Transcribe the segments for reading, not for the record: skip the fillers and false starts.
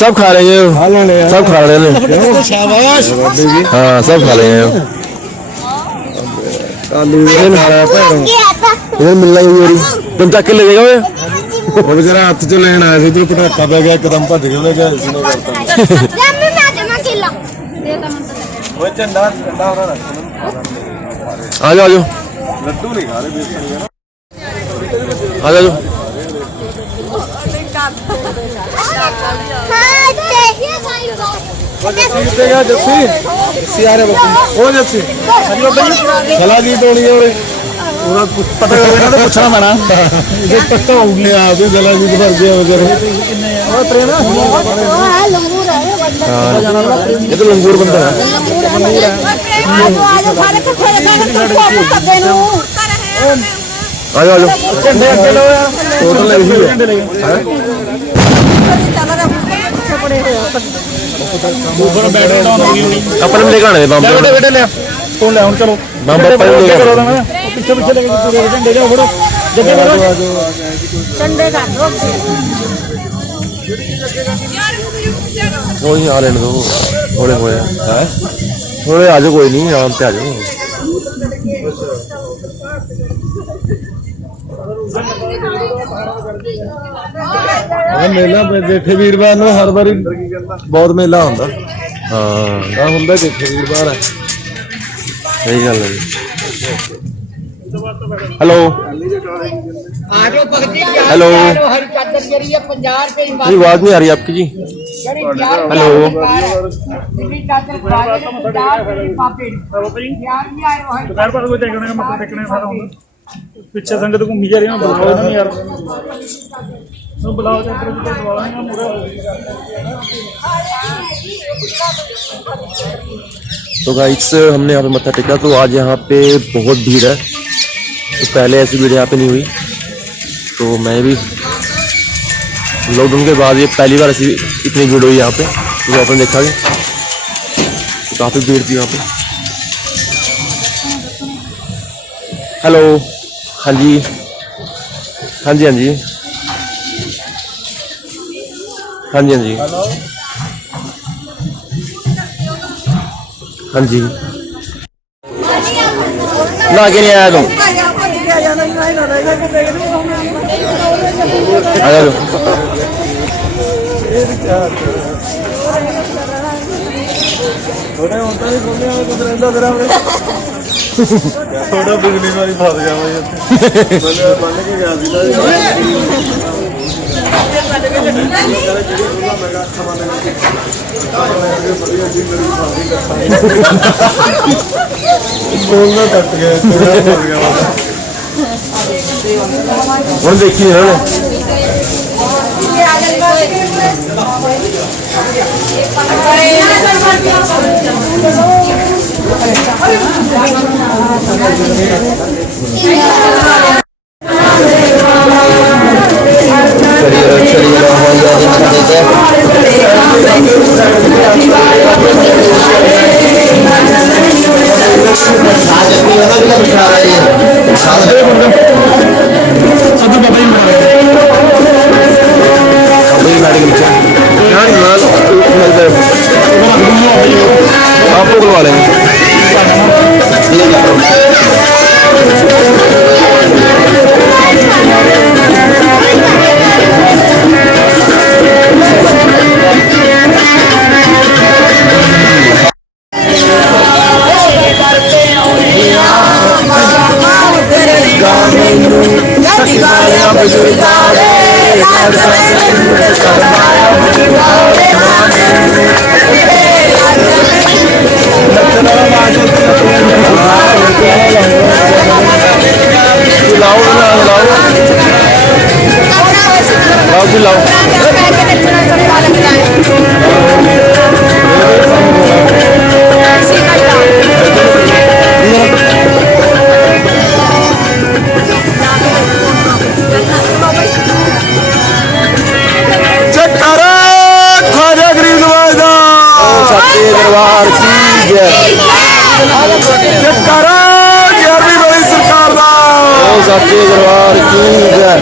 सब खा रहे हैं, सब खा रहे हैं। शाबाश। हाँ सब खा रहे हैं। इधर मिलना ही तुम चक के ले जाएगा वो बेचारा हाथ च लेन आया थे पटाखा पै गया एकदम भज गया उन्हें क्या इसने करता आ जाओ लड्डू नहीं खा रहे बेसन आ जाओ चला जी तो पता पूछना मना पता हो गया जला जी भर गया ये तो लंगूर बनता है आ जाओ टोटल अपन लेकर आने बेटे ले फोन ले चलो पीछे पीछे लेके जाओ फोटो वही आ लेने दो थोड़े थोड़े थोड़े आ जाओ कोई नहीं आराम से आ जाओ मेला देखे वीरवार ਨੂੰ हर बारी बहुत मेला ਹੁੰਦਾ ਹਾਂ ਹੁੰਦਾ ਦੇਖੇ वीरवार है सही गल है हेलो हेलो जी आवाज नहीं आ रही आपकी जी हेलो पिछे संगत घूमी जा रही बुलाओ यार बुलाओ तो गाइस हमने यहाँ पे मत्था टेका तो आज यहाँ पे बहुत भीड़ है तो पहले ऐसी भीड़ यहाँ पे नहीं हुई तो मैं भी लॉकडाउन के बाद ये पहली बार ऐसी इतनी भीड़ हुई यहाँ पे तो आपने देखा भी तो काफ़ी भीड़ थी यहाँ पे। हेलो हाँ जी हाँ जी हाँ जी हाँ जी हाँ जी हाँ जी ना के नहीं आया तुम आ जाओ थोड़ा बिजली वाली फस गया भाई बन के गया बोलना कट गया और देखिए आपको बुलवा लेंगे सच्चे दरबार की जय। जयकारा 11वीं वाली सरकार दा। ओ सच्चे दरबार की जय।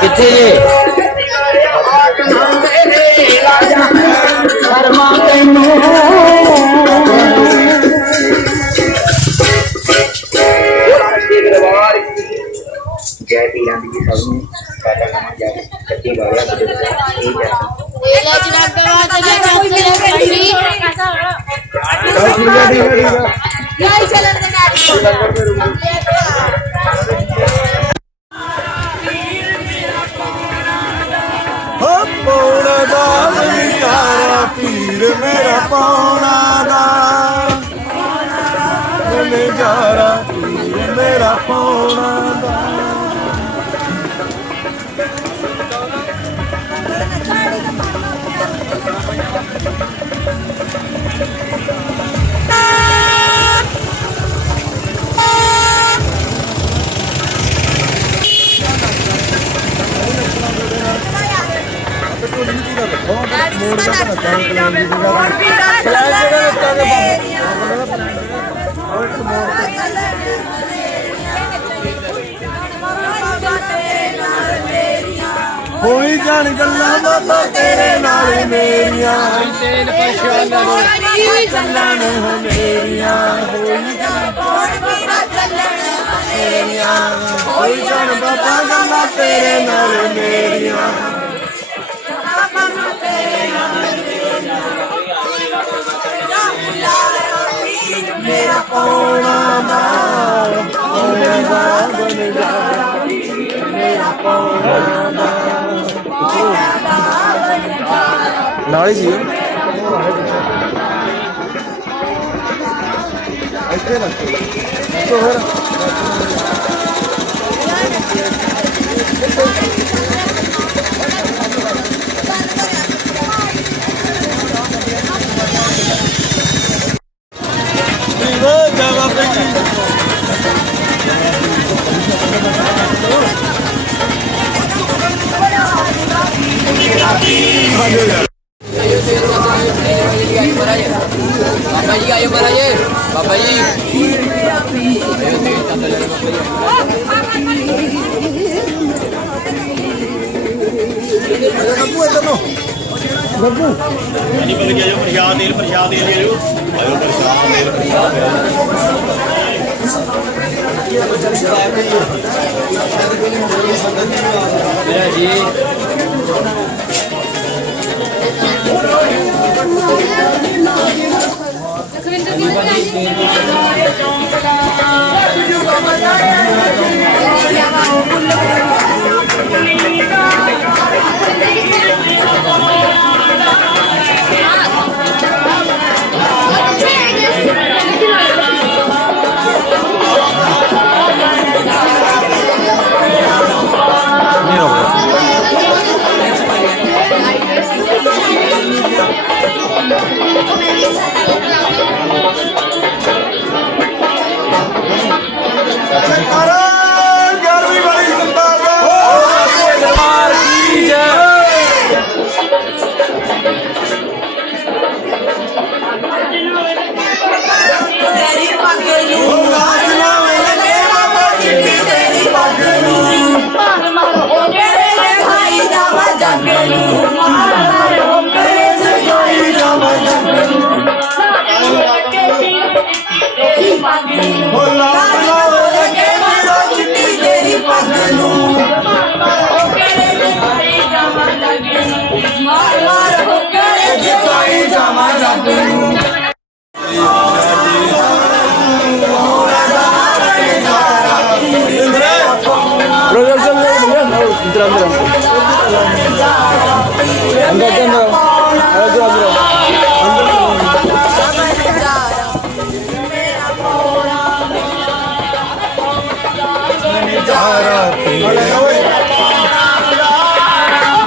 किथे जे जय पीरां दी सब नूं साडा नाम जय सच्ची बाबा हो पौड़ा दा बलिहारा पीर मेरा पौड़ा दा बलिहारा पीर मेरा पौड़ा दा। ਹੋਈ ਜਾਣ ਗੱਲਾਂ ਬਾਤਾਂ ਤੇਰੇ ਨਾਲ ਮੇਰੀਆਂ ਚੱਲਣ ਮੇਰੀਆਂ ਹੋਈ ਜਾਣ ਬਾਤਾਂ ਗੱਲਾਂ ਤੇਰੇ ਨਾਲ ਮੇਰੀਆਂ। मेरा पौड़ा दा बन जा मेरा पौड़ा दा नाल ही सी ਇੱਥੇ ਰੱਖ ਤੋ ਫਿਰ ਜਾਵਾ ਪੈਂਦੀ बाबा जी आयो महाराज बाबा जी जयकारा 11वीं वाली सरकार दा।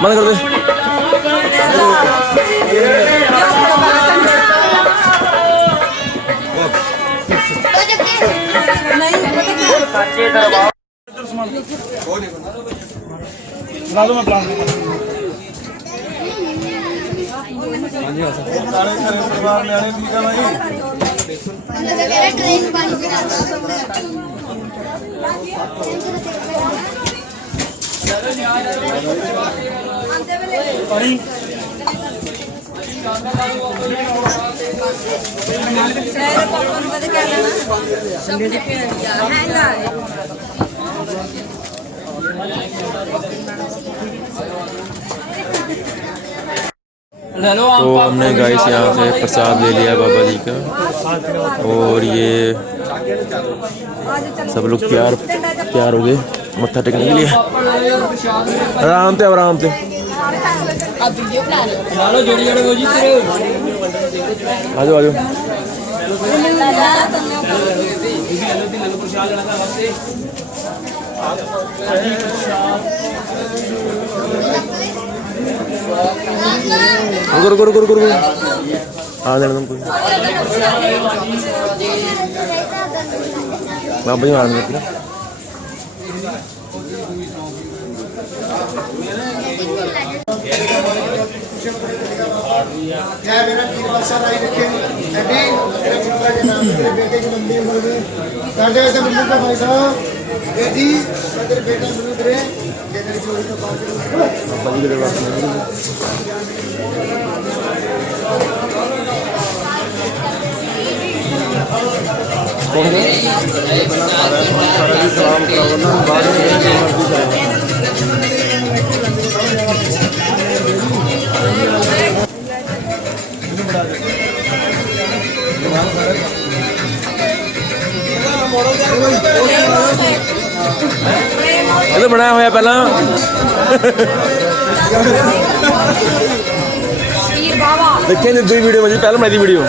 बंद कर दे। बना दो मैं प्लान तो हमने गाइस यहाँ से प्रसाद ले लिया बाबा जी का, और ये सब लोग तैयार हो गए मत्था टेकने के लिए। आराम से आराम से आ जाओ आ जाओ। रुको रुको रुको रुको, आ जाना तुमको बाबा जी मारने के। क्या मेरा पीर बादशाह भाई रखे अभी मेरे पुत्र के नाम मेरे बेटे की लंबी उम्र में कर दे ऐसे बंदे का भाई साहब बेटी तेरे बेटा मरूद रहे ये तेरी चोरी का बात बाबा जी के दरबार में ये तो बनाया हुआ पहला देखिए जो वीडियो में पहले बनाई थी वीडियो।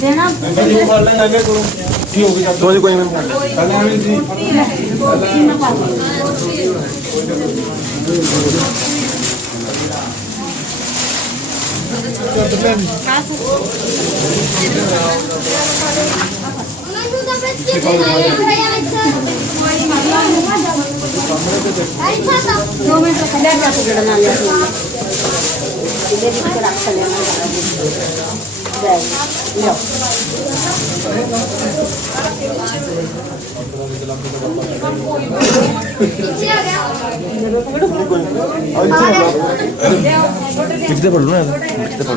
देना कोई कोई पढ़ लो पढ़ लो।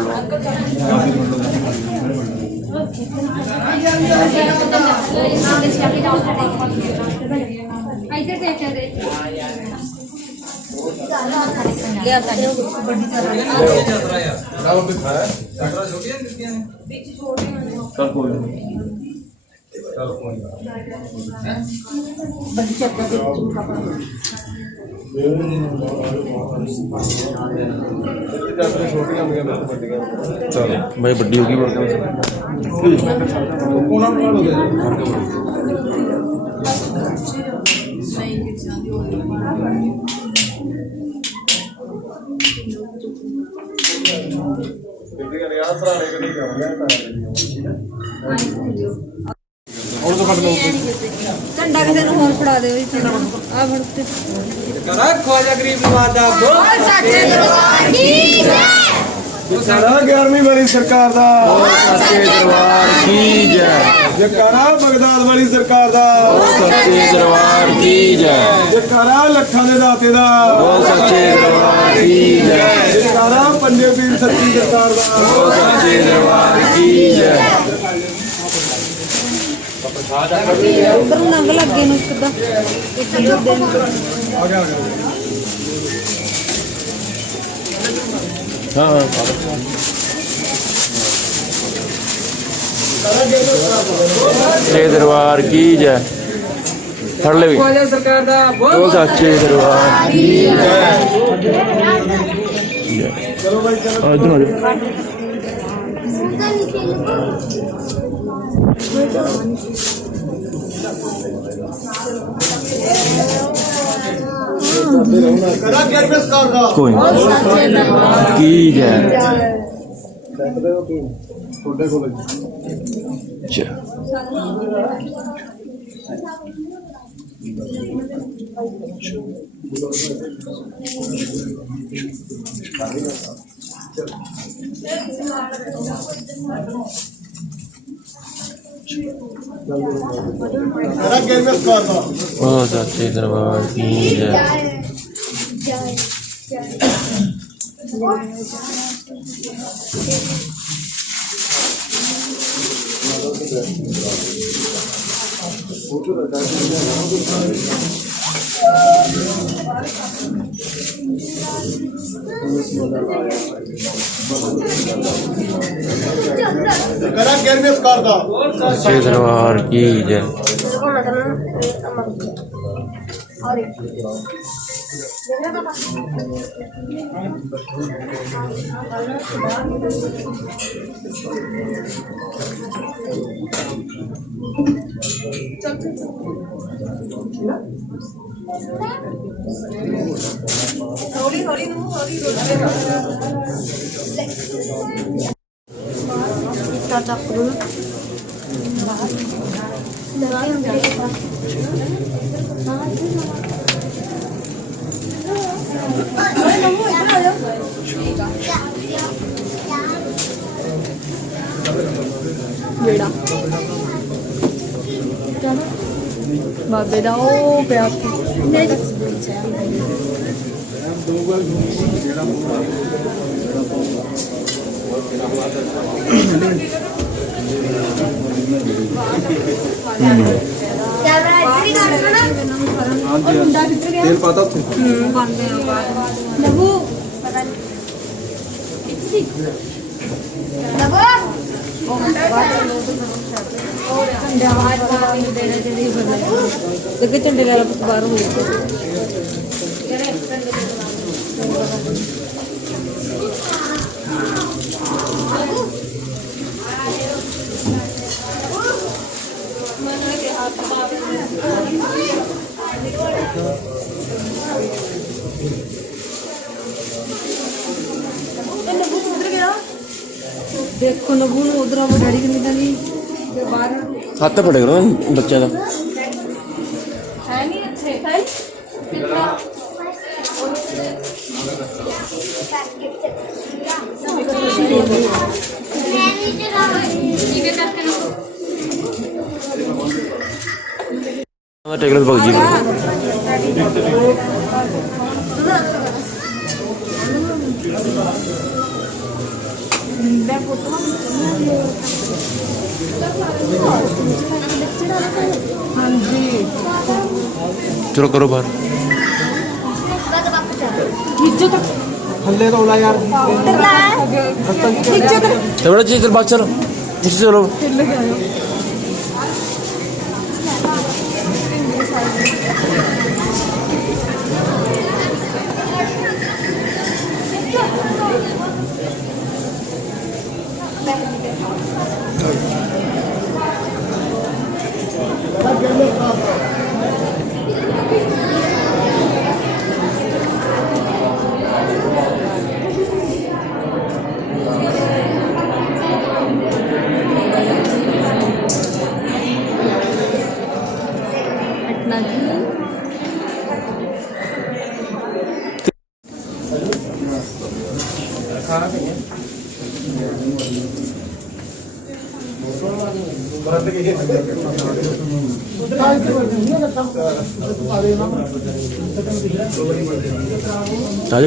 चलो भाई बड्डी होगी ਝੰਡਾ ਕਿਸੇ ਨੂੰ ਹੋਰ ਫੜਾ ਦਿਓ ਜੀ ਆ ਫੜ ਤੇ करा ख्वाजा गरीब नवाज दा बोल ਸੱਚੇ ਦਰਬਾਰ ਕੀ ਜਕਾਰਾ 11ਵੀਂ ਵਾਲੀ ਸਰਕਾਰ ਦਾ सच्चे दरबार की जय ਜਕਾਰਾ ਬਗਦਾਦ ਵਾਲੀ ਸਰਕਾਰ ਦਾ सच्चे दरबार की जय ਜਕਾਰਾ ਲੱਖਾਂ ਦੇ ਦਾਤੇ ਦਾ सच्चे दरबार की जय ਜਕਾਰਾ ਪੰਜੇ ਪੀਰ ਸੱਚੀ ਸਰਕਾਰ ਦਾ सच्चे दरबार की जय ਉਧਰ ਨੂੰ ਨੰਗ ਲੱਗੇ ਨੂੰ ਇੱਕ ਦਾ ਇੱਕ ਦੇ ਦਿਨ ਆ ਗਿਆ हाँ हाँ सच्चे दरबार की जय फड़ ले भी ख्वाजा सरकार दा बोल ओ सच्चे दरबार की जय ਚਲੋ ਬਾਈ ਚਲੋ इधर आ जाओ करा 11वें सरकार का कोई नहीं की जय ਤੁਹਾਡੇ ਕੋਲ जय करा 11वें सरकार का ओ सच्चे दरबार की जय करा 11वें सरकार का सच्चे दरबार की जय ਹੌਲੀ ਹੌਲੀ ਨੂੰ ਹੌਲੀ ਰੋਟੀ ਤਾਂ ਤੱਕ ਨੂੰ ਬੇੜਾ ਬਾਬੇ ਦਾ ਉਹ ਪਿਆ ਤੇਲ ਪਾਤਾ ਉੱਥੇ ਲਹੂ ਲੱਗੇ ਝੰਡੇ ਲੈ ਪੁੱਤ ਬਾਹਰ ਹੋਈ देखो नबू ਨੂੰ ਉਧਰ ਆਵਾ ਡੈਡੀ ਕਿੰਨੀ ਤਾਂ ਨਹੀਂ ਤੇ ਬਾਹਰ हथ पड़े करो बच्चे का ਹੈ ਨਹੀਂ ਇੱਥੇ ਹੈ टेकल भग जी चलो करो बाहर ਥੱਲੇ ਰੌਲਾ ਯਾਰ बड़ा चीज बात चलो नीचे चलो चल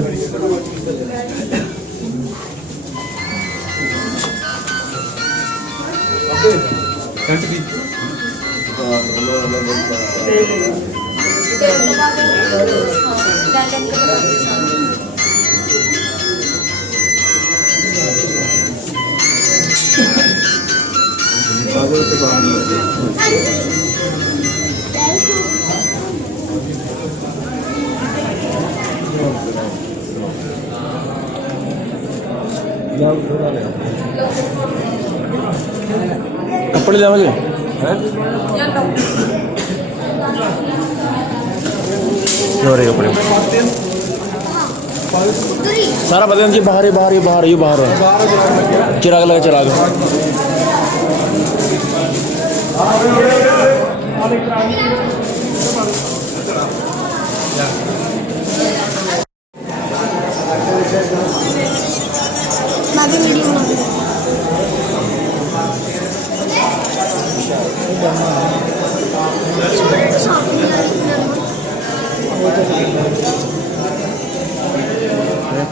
कपड़े ले मुझे रहे कपड़े सारा बदन जी बाहर है बाहर है बाहर ये बाहर है चिराग लगा चिराग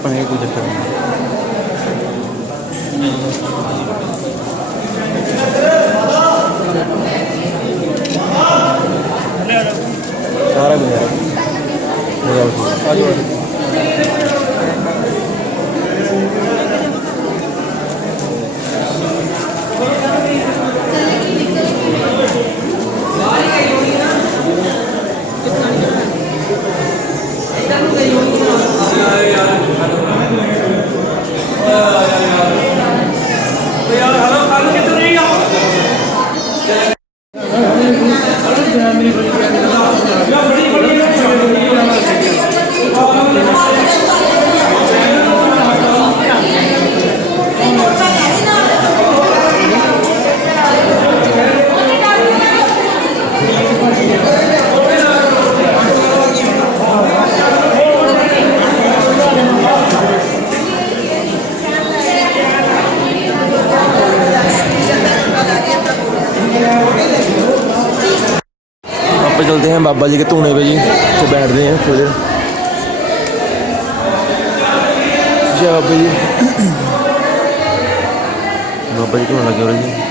पढ़ने कोई चक्कर नहीं सारा चलते हैं बाबा जी के धूने पे जी तो बैठते हैं थोड़ी देर जय बाबा जी बाबा जी धूना लगे हो रहे जी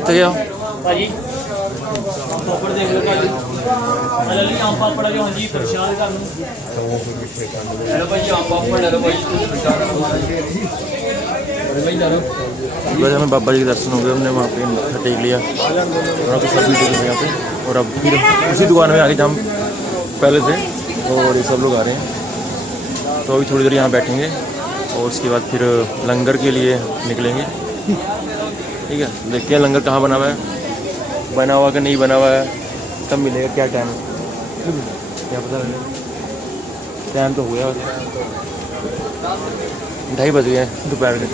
तो क्या ਭਾਜੀ ਪਾਪੜ ਦੇਖ ਲਓ ਭਾਜੀ ਲੈ ਲਈ ਆਮ ਪਾਪੜ ਆ ਗਏ ਹਾਂਜੀ ਪ੍ਰਸ਼ਾਦ ਕਰ ਨੂੰ ਲੈ ਲਓ ਭਾਜੀ ਆਮ पापड़ ले लो भाई प्रसाद भाई जा बस हमें बाबा जी के दर्शन हो गए हमने वहाँ पे मत्था टेक लिया और अब सब वीडियो यहाँ पे और अब फिर उसी दुकान में आगे जहाँ हम पहले थे और ये सब लोग आ रहे हैं तो अभी थोड़ी देर यहाँ बैठेंगे और उसके बाद फिर लंगर के लिए निकलेंगे ठीक है देखते हैं लंगर कहाँ बना हुआ है बना हुआ कि नहीं बना हुआ है कब मिलेगा क्या टाइम क्या पता लगेगा टाइम तो हो गया 2:30 बज गए हैं दोपहर के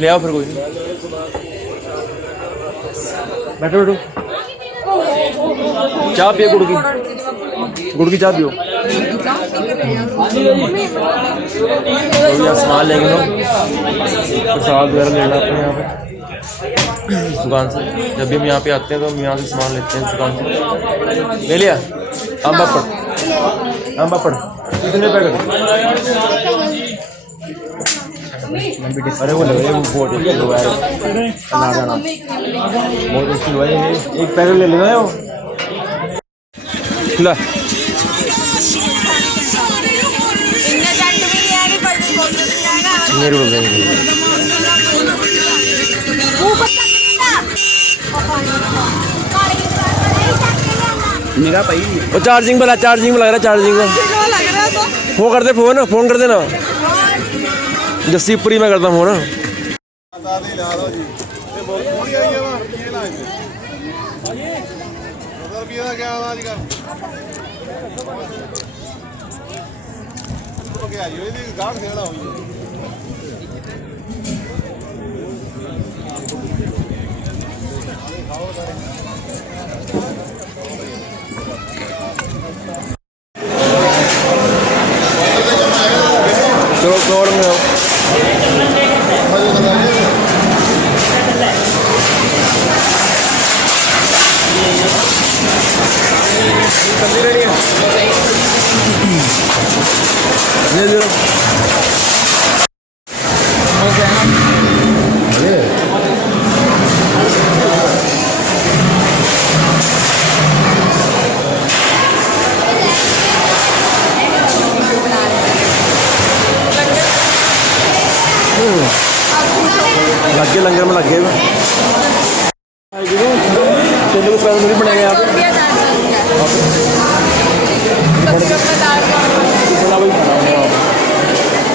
ले आओ फिर कोई नहीं बैठो बैठो चाय पियो गुड़ की चाय पियो सामान लेंगे लोग प्रसाद वगैरह लेना अपने यहाँ पे इस दुकान से जब भी हम यहाँ पे आते हैं तो हम यहाँ से सामान लेते हैं इस दुकान से ले लिया आम पापड़ कितने पैकेट अरे वो लग रहे हैं बहुत मुश्किल हुआ है एक पैकेट ले लेना है वो ला मेरे बोल देंगे निगाह पाई वो चार्जिंग पे लग रहा है चार्जिंग में फोन कर दे फोन कर देना जस्सीपुरी में करता हूँ फोन ਤਾਦੀ ਲਾ ਲਓ ਜੀ ਇਹ ਬਹੁਤ ਥੋੜੀ ਆਈ ਆ ਵਾ ਰੁਪਏ ਲਾ ਜੀ ਰੁਪਏ ਦਾ ਕਿਆ ਵਾ ਅੱਜ ਕੱਲ ਉਹ ਕਿਹਾ ਜੀ ਇਹਦੀ ਗਾਹਕ ਦੇਣਾ ਹੋਈ चलो दौड़ में आओ ये जरा लगे लंगर में लगे तेल को नहीं बनेगा यहाँ पे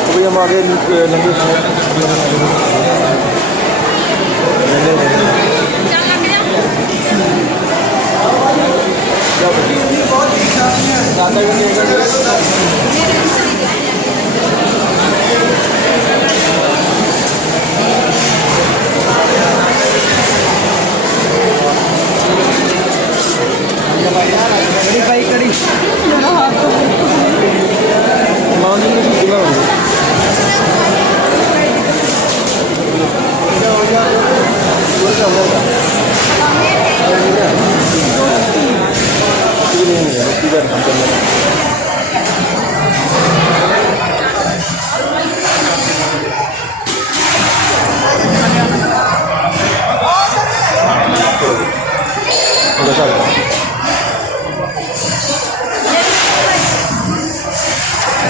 तो भाई हम आगे लंगर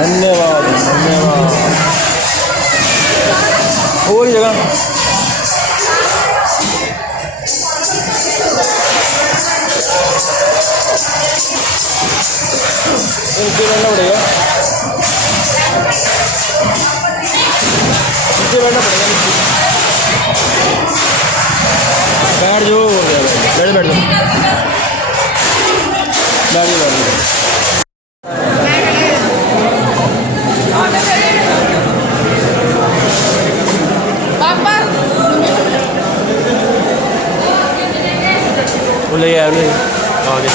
धन्यवाद धन्यवाद और ही जगह नीचे बैठना पड़ेगा नीचे बैठना पड़ेगा बैठ जो बैठ बैठ ले यार आगे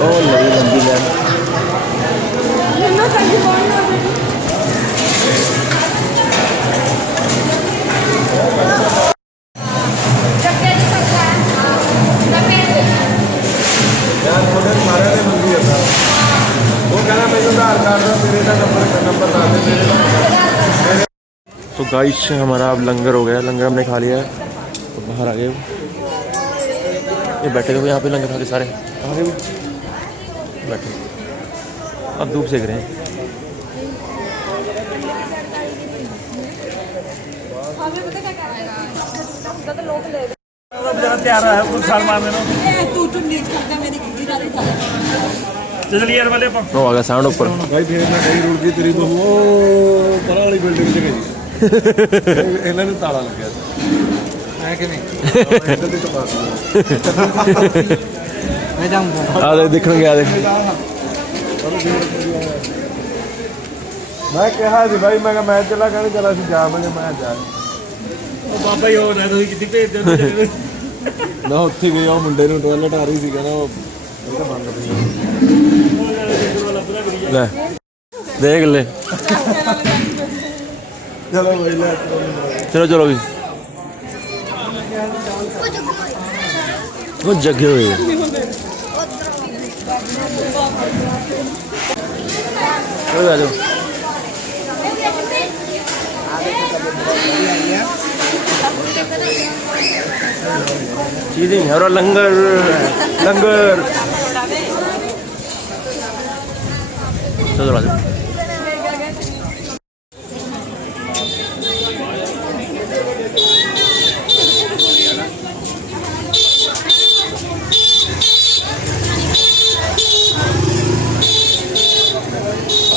और लगी लंबी लाइन तो गाइस हमारा अब लंगर हो गया, लंगर हमने खा लिया है तो बाहर आ गए। ये बैठे हुए यहाँ पे लंगर खा के सारे आगे भी बैठे, अब धूप सेक रहे हैं। तैयार है कुछ साल मारने नो चलिए यार वाले वो आ गया साउंड ऊपर भाई फिर मैं कहीं रुक गई तेरी बहू वो परा वाली बिल्डिंग से गई ਇਹਨਾਂ ਨੂੰ ਤਾਲਾ ਲੱਗਿਆ ਸੀ ਮੈਂ ਕਿ ਨਹੀਂ ਇੱਧਰ ਤੇ ਚਪਾ ਮੈਂ ਜਾਊਂਗਾ आ देखने गया देख ਮੈਂ ਕਿਹਾ ਸੀ ਭਾਈ ਮੈਂ ਕਿਹਾ ਮੈਂ ਚਲਾ ਕਹਿੰਦੇ ਚਲਾ ਸੀ ਜਾ ਮੈਂ ਜਾ ਉਹ ਬਾਬਾ ਹੀ ਹੋ ਰਿਹਾ ਤੁਸੀਂ ਕਿੱਥੇ ਭੇਜ ਦਿਓ ਮੈਂ ਉੱਥੇ ਗਿਆ ਉਹ ਮੁੰਡੇ ਨੂੰ ਟਾਇਲਟ ਆ ਰਹੀ ਸੀ ਕਹਿੰਦਾ ਉਹ ਕਹਿੰਦਾ ਬੰਦ ਪਈ ले देख ले ਚਲੋ ਭਾਈ ਲੈ चलो चलो भी वो जगे हुए हैं। आ जाओ चीज़ें और लंगर लंगर चलो आ जाओ।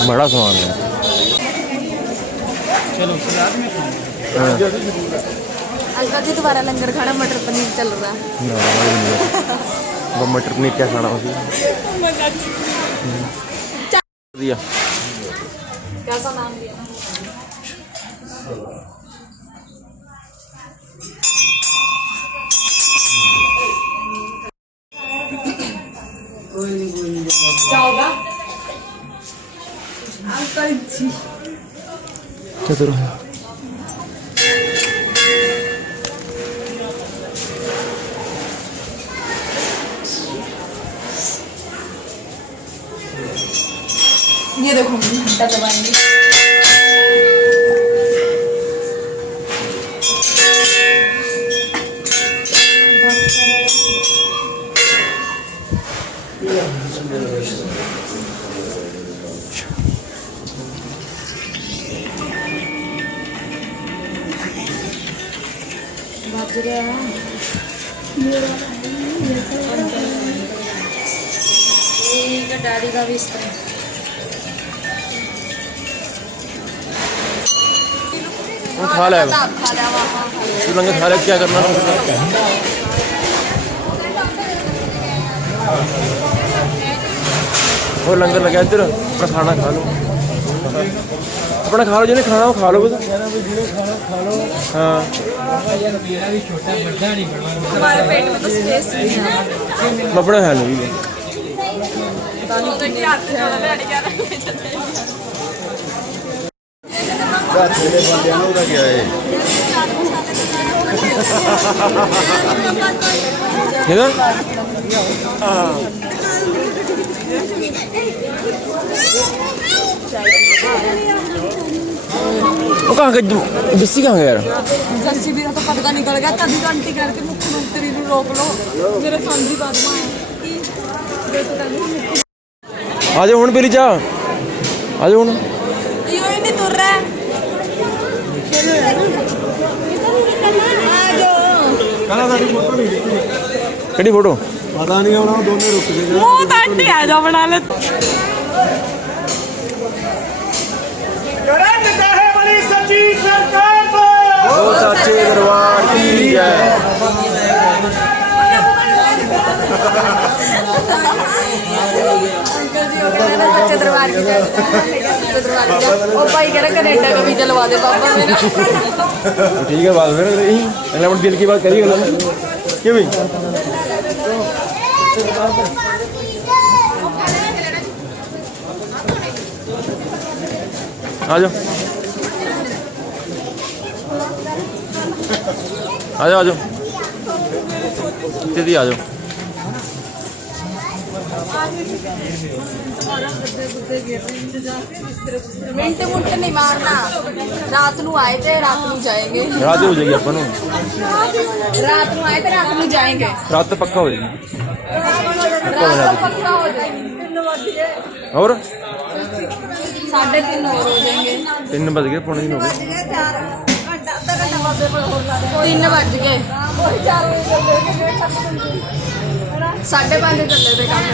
बड़ा सामान है। चलो सलाद में अंकल जी दोबारा लंगर खाना, मटर पनीर चल रहा है। वो मटर पनीर क्या खाना होगी दिया। कैसा नाम दिया? क्या होगा अंकल जी? चतुर है। ये देखो घंटा दबाएंगे। बज रहा है ये डैडी का भी इस तरह खा ले खा लिया वहाँ। तू लंगर खा ले, क्या करना और लंगर लगा इधर। अपना खाना खा लो, अपना खा लो, जिन्हें खाना वो खा लो बस। हाँ हमारे पेट में तो स्पेस नहीं है। अपना खा लो। किधर वो कहाँ गई बिस्सी कहाँ गया यार? लस्सी भी तो पटका निकल गया, तभी तो आंटी करके मुख्यमंत्री ਨੂੰ रोक लो। मेरे सामने बादमा है आ जाओ हुण, पी ली चाह, आ जाओ हुण। यो ही नहीं तुर रहा है। कड़ी फोटो पता नहीं होना दोनों रुक गए। मुंह तो आंटी आ जाओ बना ले। वो सच्चे दरबार की जय। अंकल जी हो गए ना सच्चे दरबार की जय। सच्चे दरबार की जय। ओ भाई कह रहा कनाडा का वीजा लगा दे पापा मेरा। ठीक है, बात फिर अपने दिल की बात करिए क्यों भाई? आ जाओ आ जाओ आ जाओ, दीदी आ जाओ। मिनट मुंट नहीं मारना। रात ਨੂੰ आए थे रात ਨੂੰ जाएंगे। रात हो जाएगी अपन रात ਨੂੰ आए थे रात ਨੂੰ जाएंगे। रात तो पक्का हो जाएगी। रात को पक्का हो जाएगी। और 3:30 और हो जाएंगे। 3 बज गए, पौने 3 हो गए। 3 बज गए। 5:30 चले थे काम।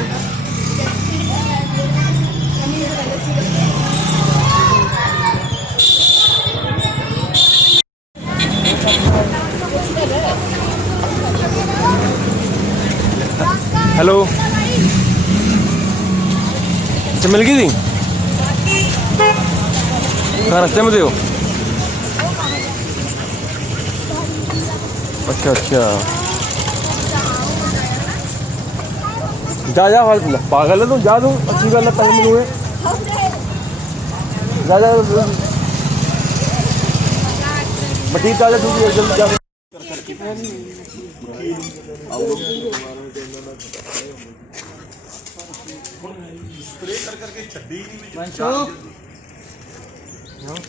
हेलो, अच्छा मिल गई थी? कहाँ रास्ते में थे हो? अच्छा अच्छा, जा जा, पागल है तू, जा तू, अच्छी गल है, पैसे मिलूंगे, जा जा बटीक जा जा, तू भी जल्दी जा।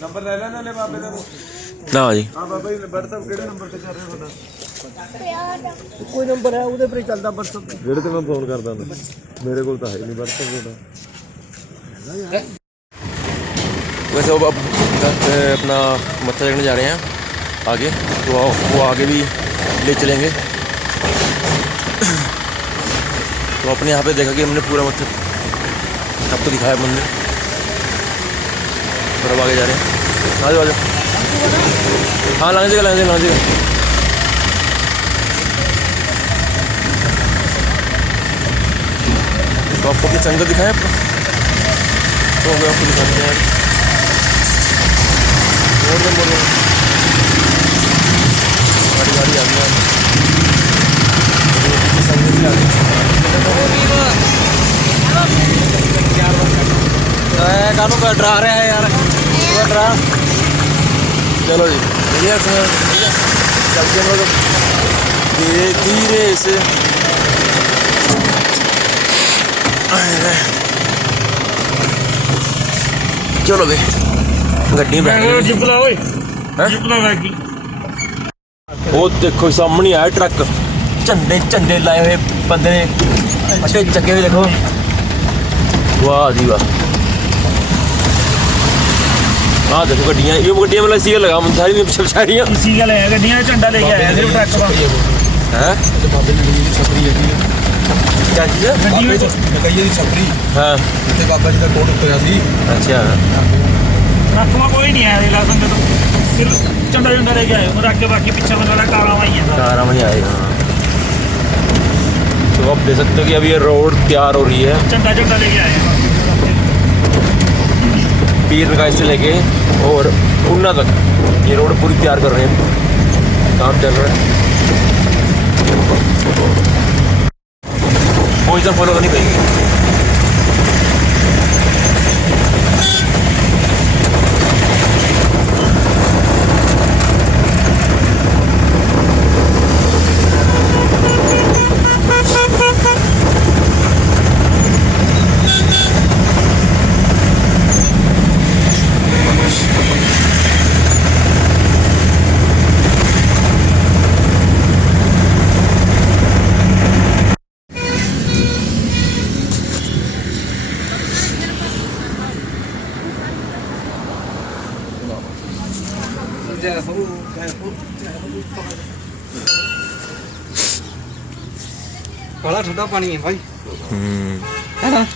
ਨੰਬਰ ਲੈ ਲੈਣਾ ਨੇ ਬਾਬੇ ਦਾ। ना जी ਹਾਂ ਬਾਬਾ ਜੀ, WhatsApp ਕਿਹੜੇ ਨੰਬਰ ਤੇ ਚੱਲ ਰਿਹਾ ਤੁਹਾਡਾ? ਕੋਈ ਨੰਬਰ ਹੈ ਉਹਦੇ ਪਰ ਚੱਲਦਾ WhatsApp, ਜਿਹੜੇ ਤੇ ਮੈਂ ਫੋਨ ਕਰਦਾ ਹੁੰਦਾ। ਮੇਰੇ ਕੋਲ ਤਾਂ ਹੈ ਨਹੀਂ WhatsApp ਤੁਹਾਡਾ। वैसे वो अब अपना मत्था टेकने जा रहे हैं आगे, तो वो आगे भी ले चलेंगे। तो अपने यहाँ पे देखा कि हमने पूरा मत्था अब तो दिखाया मंदिर, और अब आगे जा रहे हैं। आ जाओ आ जाओ, हाँ लाने देगा। तो आपको अपनी संगत दिखाएं आपको, तो हम आपको दिखाते हैं। मोड़ दो गाड़ी आ गई, संगत भी आ गई। कानू का डरा रहे हैं यार, डरा। चलो जी भैया चलते हम लोग धीरे से। चलो भाई गड्डी बैठ गई। वो देखो सामने आया ट्रक, झंडे लाए हुए बंदे ने, अच्छे चक्के भी देखो, वाह जी वाह। हाँ देखो गड्डियाँ, ये गड्डियाँ मतलब इसी का लगा सारी छपछाड़ियाँ, इसी का ले गड्डियाँ झंडा लेके आया सिर्फ ट्रक का है। क्या चीज़ है? छपरी हाँ बाबा जी का कोट उतरिया सी। अच्छा ट्रक में कोई नहीं आया इलाके में, तो सिर्फ झंडा लेके आए और आगे बाकी पीछे वाला काला वही है। कार में आएगा। तो आप देख सकते हो कि अभी ये रोड तैयार हो रही है, झंडा लेके आए पीर नगाई से लेके और उन्ना तक ये रोड पूरी तैयार कर रहे हैं, काम चल रहा है। पोजीशन फॉलो करनी पड़ेगी। बड़ा ठंडा पानी है भाई, है ना?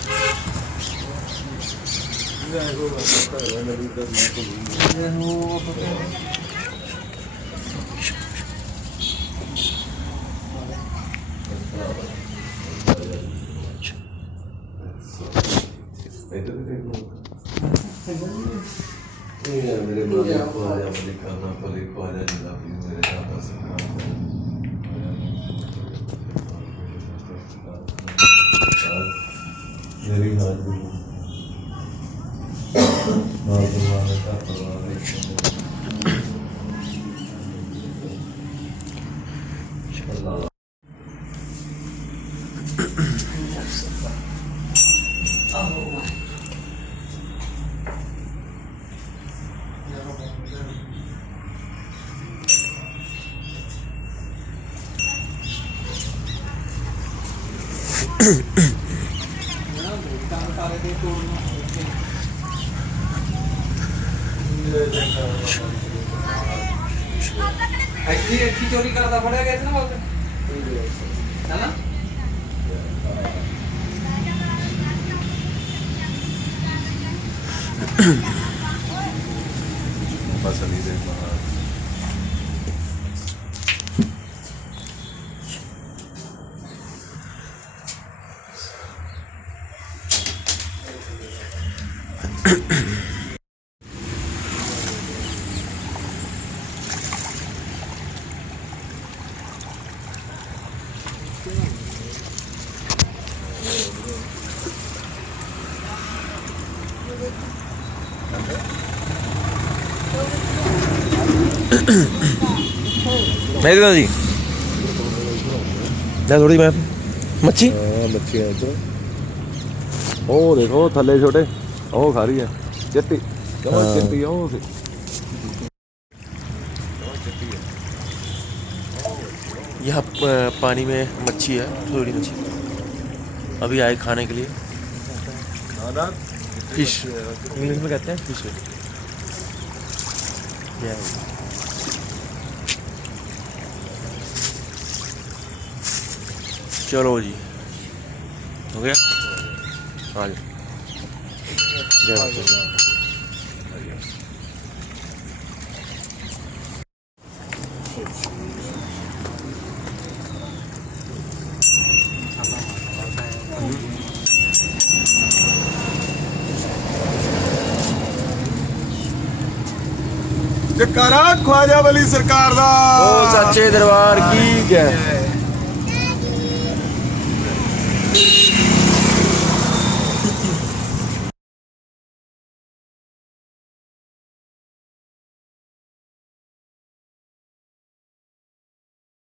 ਇੱਥੇ ਚੋਰੀ ਕਰਦਾ ਫੜਿਆ ਗਿਆ ਸੀ ਨਾ ਬਾਬੇ, ਹੈ ਨਾ? बस अली दे मैं देना जी थोड़ी मैं मच्छी मच्छी है इधर ओ देखो थल्ले छोटे ओ खा रही है चिट्टी चिट्टी ओ से यहाँ पानी में मच्छी है, थोड़ी मच्छी अभी आए खाने के लिए। फिश इंग्लिश में कहते हैं फिश। चलो जी हो गया हाँ जी जय माता दी। ਜਕਾਰਾ ਖਵਾਜਾ ਵਲੀ ਸਰਕਾਰ ਦਾ ओ सच्चे दरबार की जय।